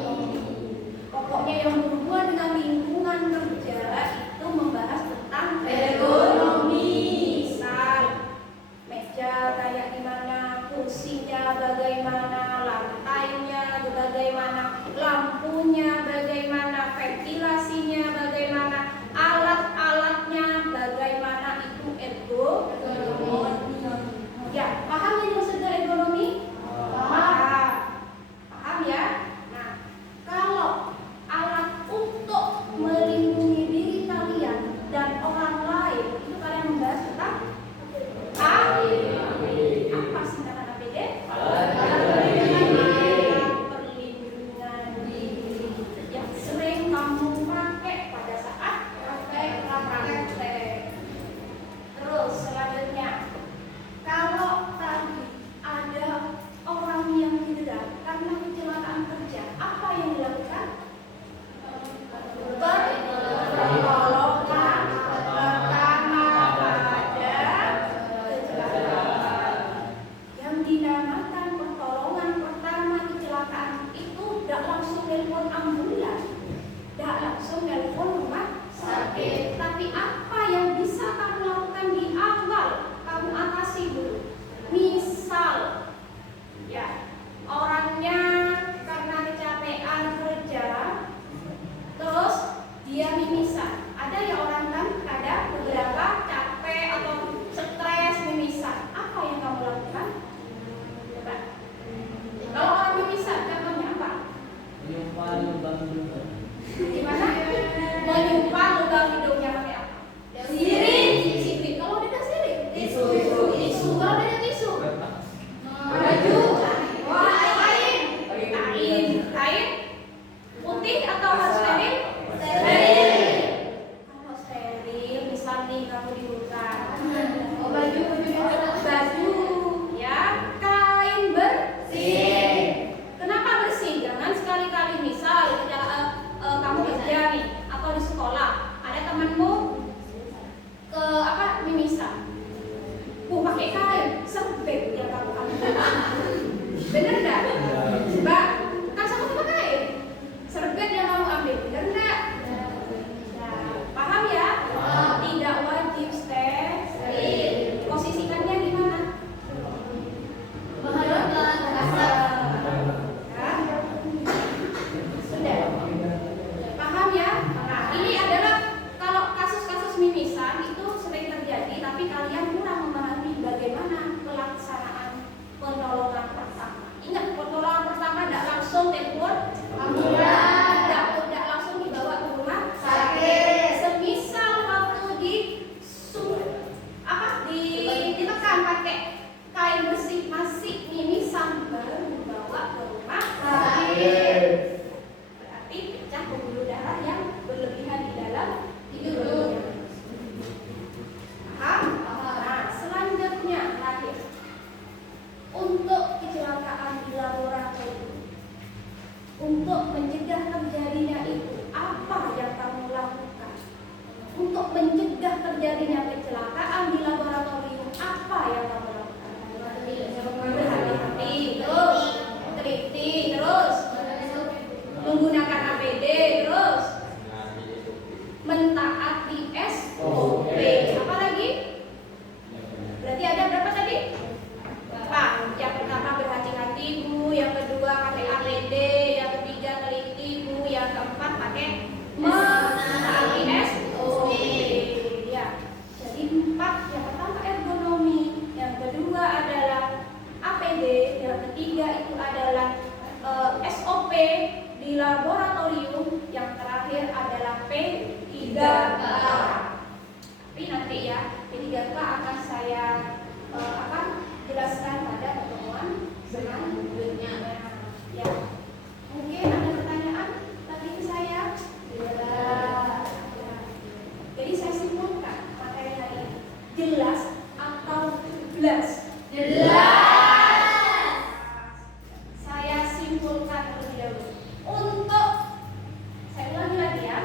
Pokoknya yang berhubungan dengan lingkungan kerja itu membahas tentang ergonomi. Misal meja kayak gimana, kursinya bagaimana, lantainya bagaimana, lampunya bagaimana, ventilasinya bagaimana, alat-alatnya bagaimana, itu ergonomi. Ya, paham yang maksud ergonomi? Paham ya? Nah, kalau alat untuk melindungi diri kalian dan orang lain itu kalian membahas tentang apa singkatan APD? Perlindungan diri yang sering kamu pakai pada saat praktek. Terus selanjutnya, kalau tadi ada orang yang cedera karena kecelakaan kerja, apa yang dilakukan? Pertolongan pertama pada kecelakaan. Yang dinamakan pertolongan pertama kecelakaan itu tidak langsung telepon ambulan, tidak langsung telepon rumah sakit. Tapi apa yang bisa kamu lakukan di awal? Kamu atasi dulu. Misal, ya orangnya karena kecapean kerja, terus dia mimisan. Ada ya orang kan, ada beberapa capek atau stres mimisan. Apa yang kamu lakukan? Coba. Kalau orang mimisan, contohnya apa? Gimana? bener nggak? Nah, paham ya? Tidak wajib steril. Posisikannya di mana? Sudah. Paham ya? Nah, ini adalah kalau kasus-kasus mimisan itu sering terjadi, tapi kalian kurang memahami bagaimana pelaksanaan penolongan pertama. Ingat, penolongan pertama tidak langsung telepon ambulan, tidak langsung dibawa ke rumah sakit. Semisal waktu ditekan pakai kain bersih masih mimisan, baru dibawa ke rumah sakit. Berarti pecah pembuluh darah yang berlebihan di dalam hidung. Paham? Nah, selanjutnya terakhir, untuk kecelakaan di laboratorium, untuk mencegah terjadinya itu, apa yang kamu lakukan? Untuk mencegah terjadinya kecelakaan di laboratorium, apa yang kamu lakukan? Berhati-hati, terus teliti, terus menggunakan APD, terus mentaati SOP. Apa lagi? Berarti ada berapa tadi? Pak, yang pertama berhati-hati Bu, yang kedua pakai APD, yang ketiga teliti Bu, yang keempat pakai mentaati SOP. Ya, jadi 4. Yang pertama ergonomi, yang kedua adalah APD, yang ketiga itu adalah SOP di laboratorium, yang terakhir adalah P3K. Tapi nanti ya, P3K akan saya jelaskan pada pertemuan selanjutnya. Ya, mungkin ada pertanyaan lagi ke saya? Ya. Jadi saya simpulkan materi hari ini. Jelas atau jelas? Jelas. Saya simpulkan terlebih dahulu. Untuk, saya ulangi lagi ya,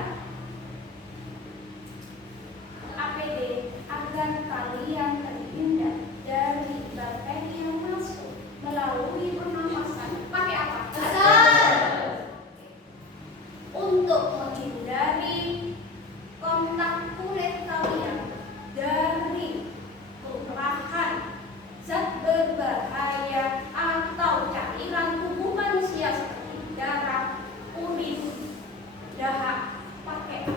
APD agar kalian terhindar dari bakteri yang masuk melalui pernapasan, pakai apa? Untuk menghindari kontak kulit kalian dari tumpahan zat berbahaya atau cairan tubuh manusia seperti darah, urin, dahak, pakai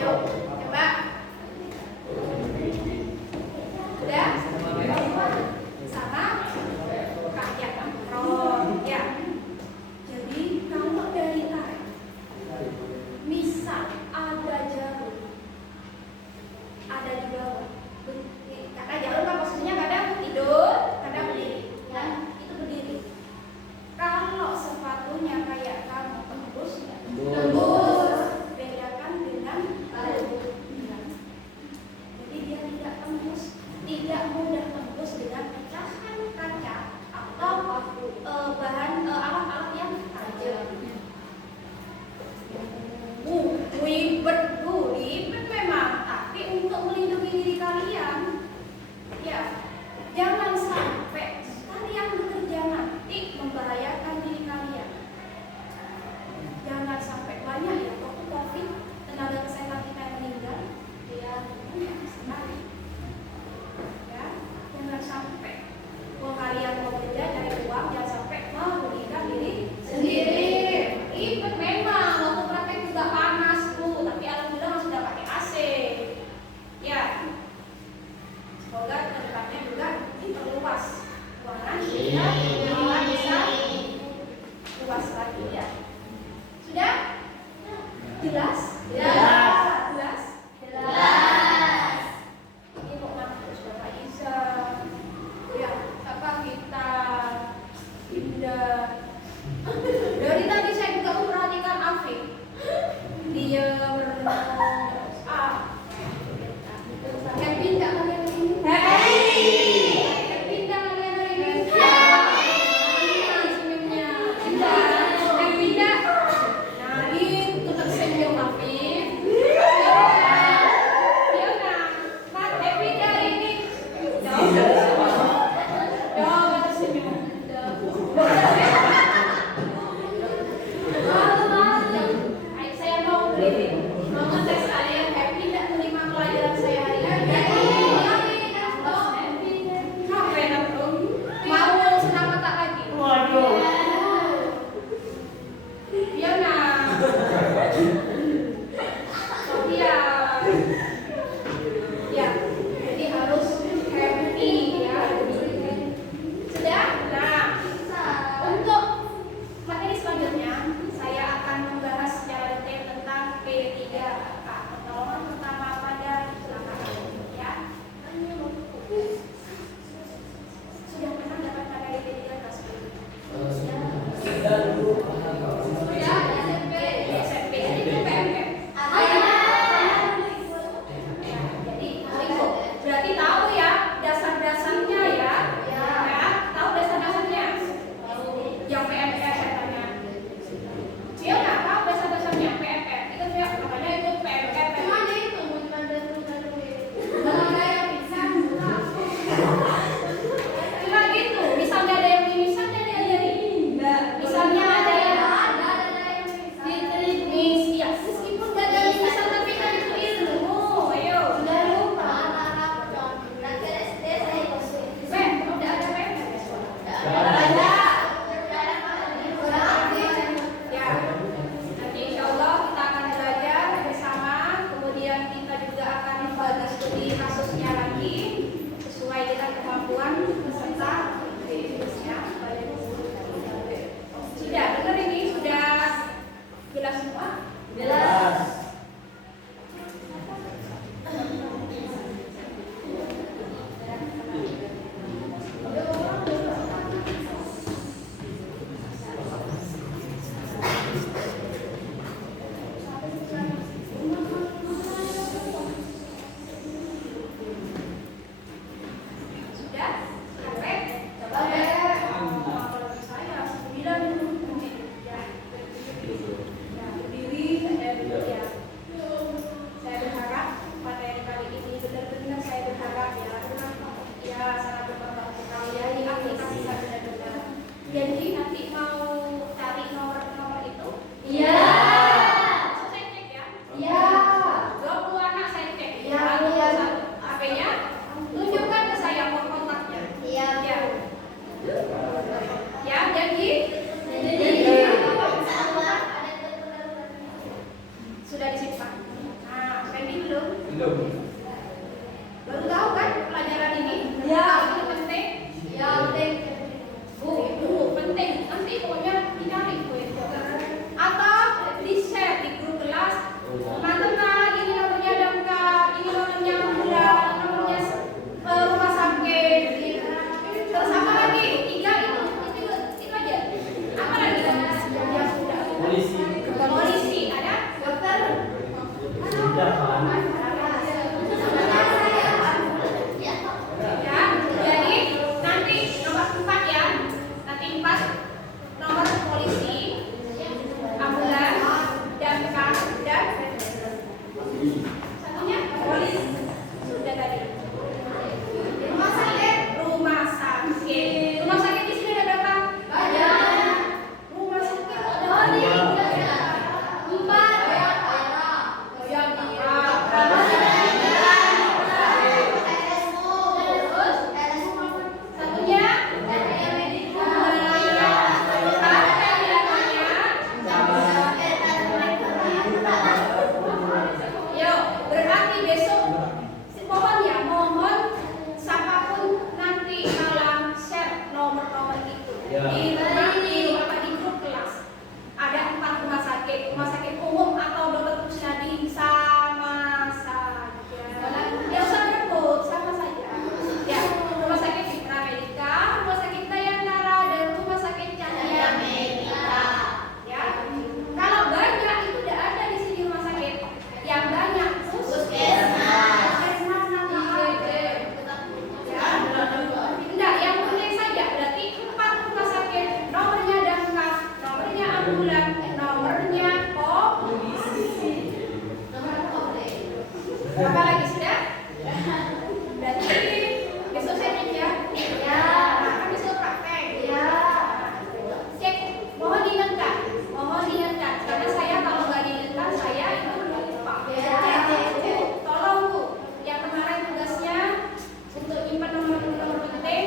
Yuk, coba. Udah? Sama? Kayak kamprot, ya. Jadi kalau dari tadi, misal ada jarum, ada di bawah. Karena jarum kan posisinya kadang tidur, kadang berdiri. Ya, itu berdiri. Kalau sepatunya kayak kamu tembus Apa lagi sudah? Berarti besok saya cek ya. Ya. Kan besok praktek. Ya. Cek. Mohon diingatkan. Mohon diingatkan. Karena saya kalau nggak diingatkan saya itu lupa. Cek. Tolong Bu. Yang kemarin tugasnya untuk nyimpan nomor-nomor penting.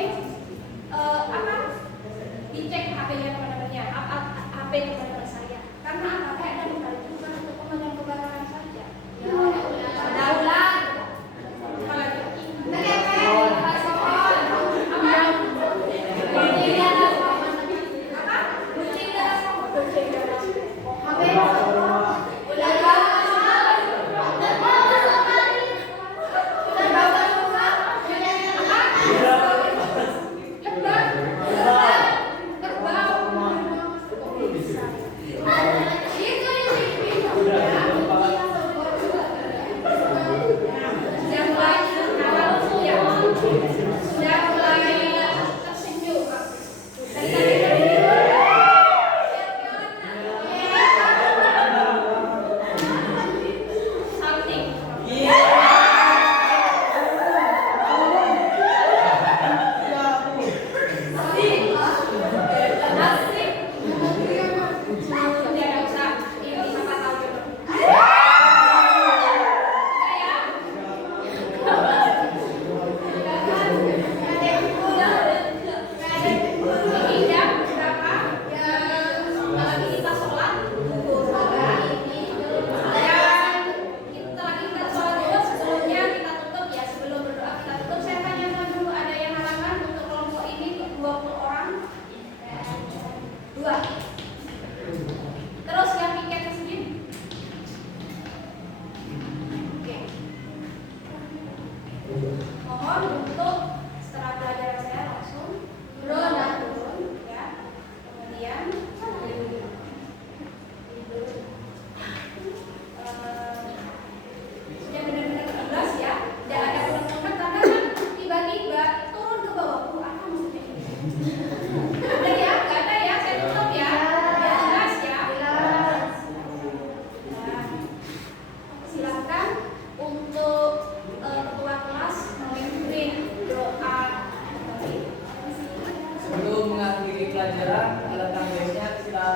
Apa? Dicek HP-nya teman-temannya. HP teman-teman saya. Karena apa? Kayak ada bukan cuma untuk pemegang kebakaran saja. Daulat. Apa lagi? Sebelum mengakhiri pelajaran, alangkah baiknya kita